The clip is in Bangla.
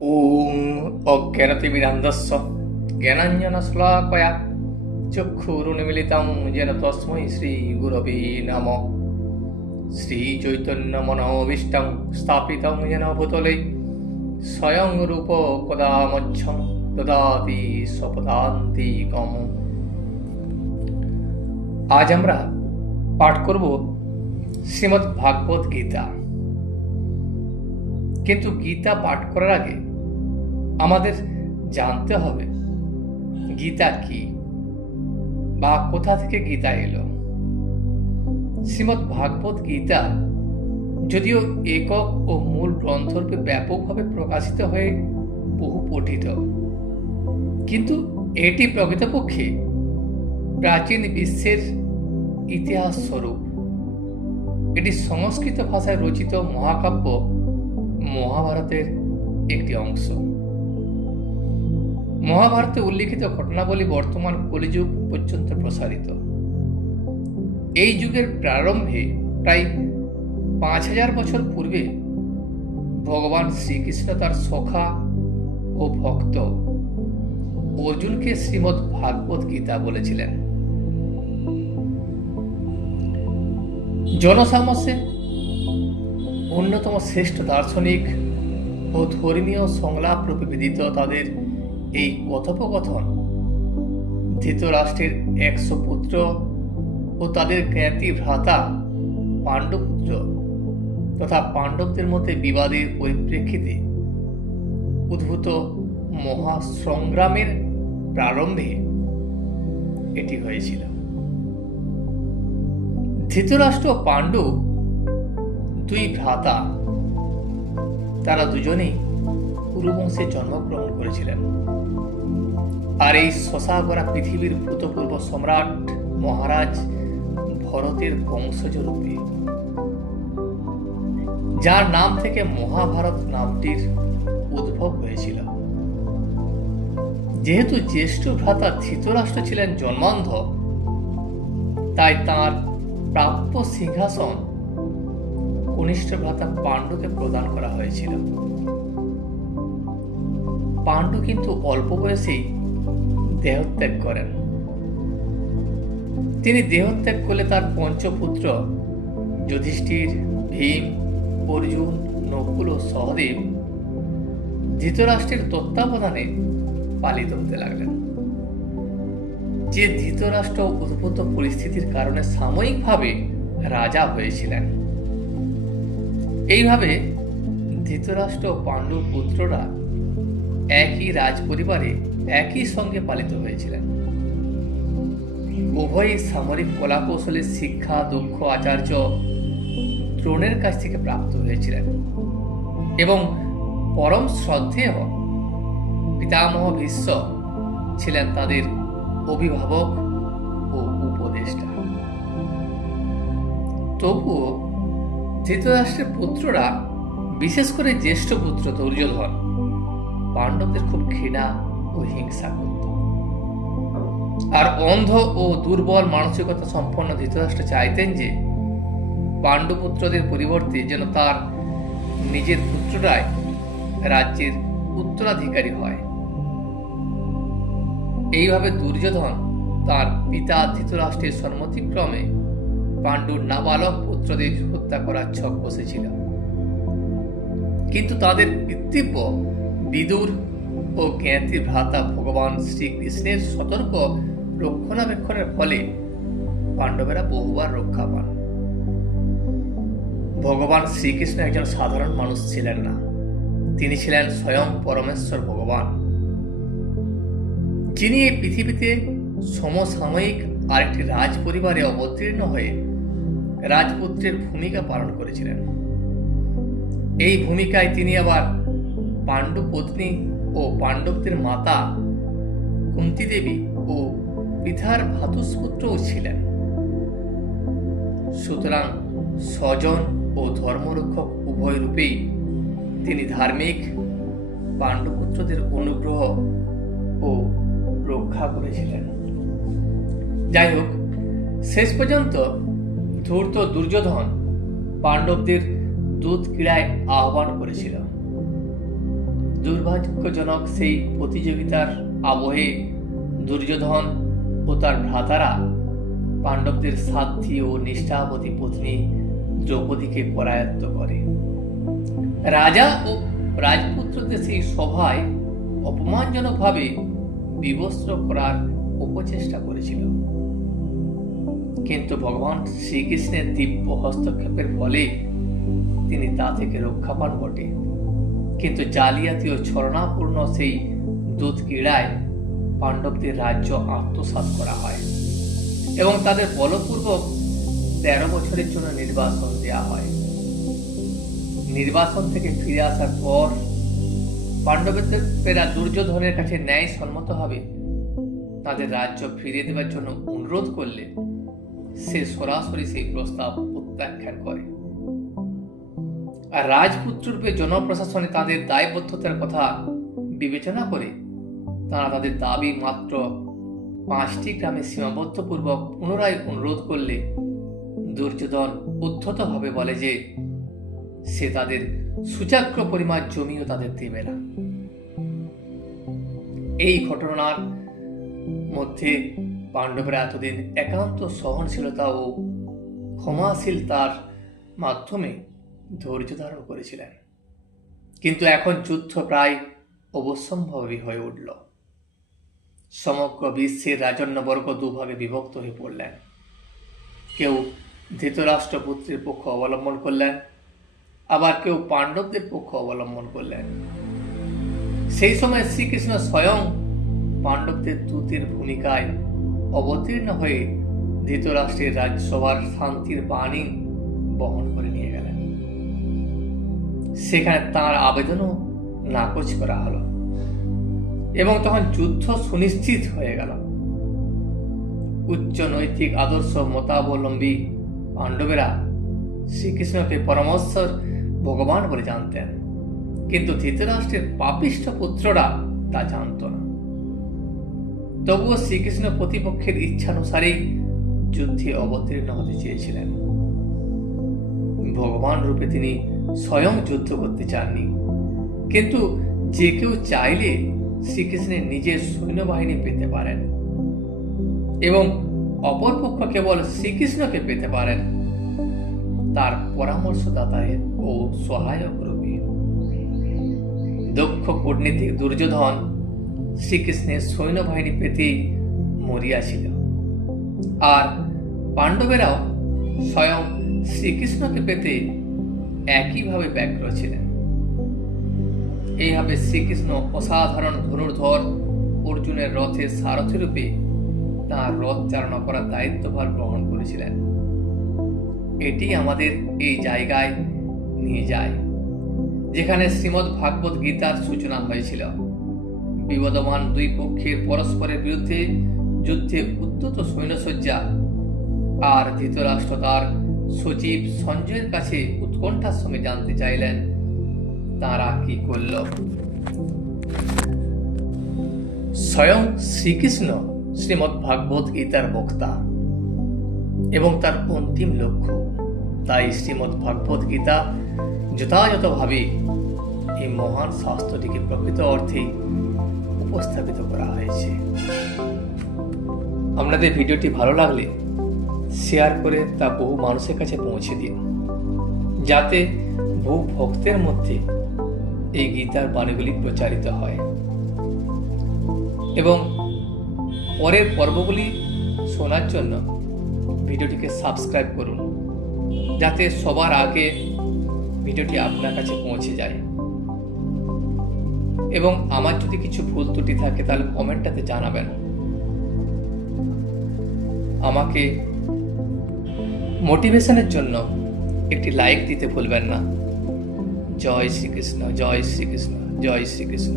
ॐ अज्ञानतिमिरान्धस्य ज्ञानाञ्जनशलाकया चक्षुरुन्मीलितं येन तस्मै श्रीगुरवे नमः। श्रीचैतन्यमनोभीष्टं स्थापितं येन भूतले स्वयं रूप कदा मह्यं ददाति स्वपदान्तिकम्। आज আমরা পাঠ করব শ্রীমদ্ ভাগবত গীতা। কিন্তু গীতা পাঠ করার আগে আমাদের জানতে হবে গীতা কি বা কোথা থেকে গীতা এলো। শ্রীমদ্ ভাগবত গীতা যদিও একক ও মূল গ্রন্থরূপে ব্যাপকভাবে প্রকাশিত হয়ে বহু পঠিত, কিন্তু এটি প্রকৃতপক্ষে প্রাচীন বিশ্বের ইতিহাস স্বরূপ। এটি সংস্কৃত ভাষায় রচিত মহাকাব্য মহাভারতের একটি অংশ। মহাভারতে উল্লিখিত ঘটনাবলী বর্তমান কলিযুগ পর্যন্ত প্রসারিত। এই যুগের প্রারম্ভে প্রায় 5000 বছর পূর্বে ভগবান শ্রীকৃষ্ণ তার সখা ও ভক্ত অর্জুনকে শ্রীমদ্ ভাগবত গীতা বলেছিলেন। জনসমাজে অন্যতম শ্রেষ্ঠ দার্শনিক ও ধর্মীয় সংলাপ রূপে বিদিত তাদের এই কথোপকথন ধৃতরাষ্ট্রের 100 পুত্র ও তাদের জ্ঞাতি ভ্রাতা পাণ্ডবপুত্র তথা পাণ্ডবদের মধ্যে বিবাদের পরিপ্রেক্ষিতে উদ্ভূত মহাসংগ্রামের প্রারম্ভে এটি হয়েছিল। ধৃতরাষ্ট্র ও পাণ্ডু দুই ভ্রাতা, তারা দুজনেই কুরুবংশে জন্মগ্রহণ করেছিলেন। আর এই শশাগরা পৃথিবীর ভূতপূর্ব সম্রাট মহারাজ ভরতের বংশজ রূপে, যার নাম থেকে মহাভারত নামটির উদ্ভব হয়েছিল। যেহেতু জ্যেষ্ঠ ভ্রাতা ধৃতরাষ্ট্র ছিলেন জন্মান্ধ, তাই তাঁর প্রাপ্য সিংহাসন কনিষ্ঠ ভ্রাতা পাণ্ডুকে প্রদান করা হয়েছিল। পাণ্ডু কিন্তু অল্প বয়সেই দেহত্যাগ করেন। তিনি দেহত্যাগ করলে তার পঞ্চপুত্র যুধিষ্ঠির, ভীম, অর্জুন, নকুল ও সহদেব ধৃতরাষ্ট্রের তত্ত্বাবধানে পালিত হতে লাগলেন। যে ধৃতরাষ্ট্র উদ্ভূত পরিস্থিতির কারণে সাময়িকভাবে রাজা হয়েছিলেন। এইভাবে ধৃতরাষ্ট্র ও পাণ্ডুর পুত্ররা একই রাজ পরিবারে একই সঙ্গে পালিত হয়েছিলেন। উভয়ই সামরিক কলাকৌশলের শিক্ষা দক্ষ আচার্য দ্রোণের কাছ থেকে প্রাপ্ত হয়েছিলেন এবং পরম শ্রদ্ধেয় পিতামহ ভীষ্ম ছিলেন তাদের অভিভাবক ও উপদেষ্টা। তবুও ধৃতরাষ্ট্রের পুত্ররা, বিশেষ করে জ্যেষ্ঠ পুত্র দুর্যোধন, পাণ্ডবদের খুব ঘৃণা ও হিংসা করত। আর অন্ধ ও দুর্বল মানসিকতা সম্পন্ন ধৃতরাষ্ট্র চাইতেন যে পাণ্ডবপুত্রদের পরিবর্তে যেন তার নিজের পুত্ররাই রাজ্যের উত্তরাধিকারী হয়। এইভাবে দুর্যোধন তার পিতা ধৃতরাষ্ট্রের সম্মতিক্রমে পাণ্ডুর নাবালক পুত্রদের হত্যা করার ছক বসেছিল। কিন্তু তাদের পিতৃব্য বিদুর ও জ্ঞাতি ভ্রাতা ভগবান শ্রীকৃষ্ণের সতর্ক রক্ষণাবেক্ষণের ফলে পাণ্ডবেরা বহুবার রক্ষা পান। ভগবান শ্রীকৃষ্ণ একজন সাধারণ মানুষ ছিলেন না, তিনি ছিলেন স্বয়ং পরমেশ্বর ভগবান, যিনি এই পৃথিবীতে সমসাময়িক আরেকটি রাজ পরিবারে অবতীর্ণ হয়ে রাজপুত্রের ভূমিকা পালন করেছিলেন। এই ভূমিকায় তিনি আবার পাণ্ডু পত্নী ও পাণ্ডবদের মাতা কুন্তী দেবী ও পিতার ভ্রাতুষ্পুত্রও ছিলেন। সুতরাং স্বজন ও ধর্মরক্ষক উভয় রূপেই তিনি ধার্মিক পাণ্ডুপুত্রদের অনুগ্রহ ও রক্ষা করেছিলেন। যাই হোক, শেষ পর্যন্ত ধূর্ত দুর্যোধন পাণ্ডবদের দুধ ক্রীড়ায় আহ্বান করেছিল। দুর্ভাগ্যজনক সেই প্রতিযোগিতার আবহে দুর্যোধন ও তার ভ্রাতারা পাণ্ডবদের সাধ্বী ও নিষ্ঠাবতী পত্নী দ্রৌপদীকে পরায়ত্ত করে। রাজা ও রাজপুত্রদের সেই সভায় অপমানজনকভাবে বিবস্ত্র করার অপচেষ্টা করেছিল, কিন্তু ভগবান শ্রীকৃষ্ণের দিব্য হস্তক্ষেপের ফলে তিনি তা থেকে রক্ষা পান বটে। কিন্তু জালিয়াতি ও ছলনাপূর্ণ সেই দূত ক্রীড়ায় পাণ্ডবদের রাজ্য আত্মসাৎ করা হয় এবং তাদের বলপূর্বক 13 বছরের জন্য নির্বাসন দেওয়া হয়। নির্বাসন থেকে ফিরে আসার পর পাণ্ডবেরা দুর্যোধনের কাছে ন্যায় সম্মতভাবে তাদের রাজ্য ফিরিয়ে দেওয়ার জন্য অনুরোধ করলে সে সরাসরি সেই প্রস্তাব প্রত্যাখ্যান করে। আর রাজপুত্ররূপে জনপ্রশাসনে তাদের দায়বদ্ধতার কথা বিবেচনা করে তারা তাদের দাবি মাত্র 5টি গ্রামে সীমাবদ্ধপূর্বক পুনরায় অনুরোধ করলে দুর্যোধন উদ্ধতভাবে বলে যে সে তাদের সুচাগ্র পরিমাণ জমিও তাদের দেবে না। এই ঘটনার মধ্যে পাণ্ডবরা এতদিন একান্ত সহনশীলতা ও ক্ষমাশীলতার মাধ্যমে ধৈর্য ধারণ করেছিলেন, কিন্তু এখন যুদ্ধ প্রায় অবশ্যম্ভাবী হয়ে উঠল। সমগ্র বিশ্বের রাজন্যবর্গ দুভাগে বিভক্ত হয়ে পড়লেন। কেউ ধৃতরাষ্ট্রপুত্রের পক্ষ অবলম্বন করলেন, আবার কেউ পাণ্ডবদের পক্ষ অবলম্বন করলেন। সেই সময় শ্রীকৃষ্ণ স্বয়ং পাণ্ডবদের দূতের ভূমিকায় অবতীর্ণ হয়ে ধৃতরাষ্ট্রের রাজসভার শান্তির বাণী বহন করে নিয়ে গেলেন। সেখানে তাঁর আবেদনও নাকচ করা হলো এবং তখন যুদ্ধ সুনিশ্চিত হয়ে গেল। উচ্চ নৈতিক আদর্শ মতাবলম্বী পাণ্ডবেরা শ্রীকৃষ্ণকে পরমেশ্বর ভগবান বলে জানতেন, কিন্তু ধৃতরাষ্ট্রের পাপিষ্ঠ পুত্ররা তা জানত না। তবুও শ্রীকৃষ্ণ প্রতিপক্ষের ইচ্ছানুসারেই যুদ্ধে অবতীর্ণ হতে চেয়েছিলেন। ভগবান রূপে তিনি স্বয়ং যুদ্ধ করতে চাননি, কিন্তু যে কেউ চাইলে শ্রীকৃষ্ণের নিজের সৈন্যবাহিনী পেতে পারেন এবং অপরপক্ষ কেবল শ্রীকৃষ্ণকে পেতে পারেন তার পরামর্শদাতা ও সহায়ক রূপে। দক্ষ কূটনীতিক দুর্যোধন শ্রীকৃষ্ণের সৈন্যবাহিনী পেতেই মরিয়াছিল, আর পাণ্ডবেরাও স্বয়ং শ্রীকৃষ্ণকে পেতে একইভাবে ব্যগ্র ছিলেন। এইভাবে শ্রীকৃষ্ণ অসাধারণ ধনুর্ধর অর্জুনের রথের সারথি রূপে তাঁর রথ চালনা করার দায়িত্বভার গ্রহণ করেছিলেন। এটি আমাদের এই জায়গায় নিয়ে যায় যেখানে শ্রীমদ্ ভাগবত গীতার সূচনা হয়েছিল। বিবদমান দুই পক্ষের পরস্পরের বিরুদ্ধে যুদ্ধে উদ্যত সৈন্যসজ্জা, আর ধৃতরাষ্ট্র তার সচিব সঞ্জয়ের কাছে উৎকণ্ঠার সঙ্গে জানতে চাইলেন তারা কি করল। স্বয়ং শ্রীকৃষ্ণ শ্রীমদ্ ভাগবত গীতার বক্তা এবং তার অন্তিম লক্ষ্য, তাই শ্রীমদ্ ভাগবত গীতা যথাযথভাবে এই মহান শাস্ত্রটিকে প্রকৃত অর্থে উপস্থাপিত করা হয়েছে। আপনাদের ভিডিওটি ভালো লাগলে শেয়ার করে তা বহু মানুষের কাছে পৌঁছে দিন, যাতে বহু ভক্তের মধ্যে এই গীতার বাণীগুলি প্রচারিত হয় এবং পরের পর্বগুলি শোনার জন্য ভিডিওটিকে সাবস্ক্রাইব করুন, যাতে সবার আগে ভিডিওটি আপনার কাছে পৌঁছে যায়। এবং আমার যদি কিছু ভুল ত্রুটি থাকে তাহলে কমেন্টটাতে জানাবেন। আমাকে মোটিভেশনের জন্য একটি লাইক দিতে ভুলবেন না। জয় শ্রীকৃষ্ণ, জয় শ্রীকৃষ্ণ, জয় শ্রীকৃষ্ণ।